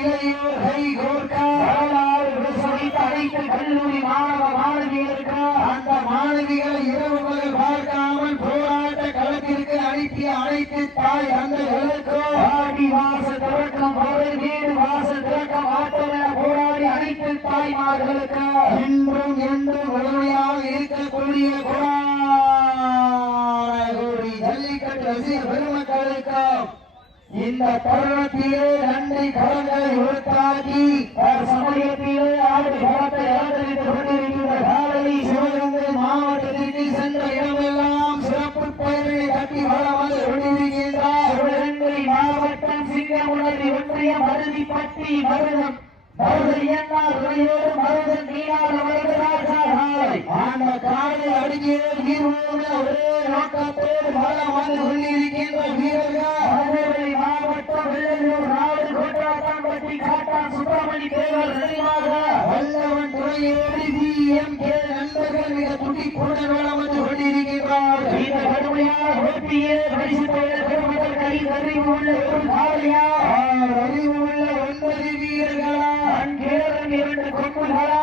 இளையோர் கை கோர்க்க வரலாறு விவசாயித்து அனைத்து கல்லூரி மாணவ மாணவியருக்கு அந்த மாணவிகளை இரவு பகல் பார்க்காமல் போராட்ட களத்திற்கு அனுப்பிய அனைத்து தாய் தந்தைகளுக்கு ஆடி வாசல் திறக்கம் வீடு வாசல் திறக்கம் ஆட்டம் என போராடி அனைத்து தாய்மார்களுக்கு இன்றும் என்றும் உதவியாக இருக்கக்கூடிய ஜல்லிக்கட்டு ரசிக பெருமக்களுக்கு இந்த தருணத்திலே நன்றி கரங்களை உறுத்தாக்கி சமயத்திலே ஆடு பலத்தை அலங்கரித்துக் கொண்டிருக்கின்ற காலை சிவகங்கை மாவட்டத்திற்கு சென்ற இடமெல்லாம் சிறப்பு பெயர்களை கட்டி வளம் வந்து கொண்டிருக்கின்றார். சிவகங்கை மாவட்டம் சிங்கமுனரி ஒன்றியம் மருதிப்பட்டி மருதம் மருதன் மீனார் அந்த காலை அடிக்கே வீரோடு ஒரே நோக்கத்தோடு வளம் வந்து கொண்டிருக்கின்ற வீரர்கள் மாவட்டம் வெள்ளலூர் நாடு கோட்டாத்தான்பட்டி காட்டான் சுப்பிரமணி தேவர் நினைவாக வல்லவன் துறையோடு DMK நண்பர்கள் மிக துடிப்புடன் வளம் வந்து கொண்டிருக்கின்றார்கள். இந்த கடுமையான போட்டியே பரிசு பெயர் பெருமக்கள் கையில் அறிவு உள்ள ஒரு காலையா அறிவு உள்ள 9 வீரர்களா அங்கேறும் 2 கொம்புகளா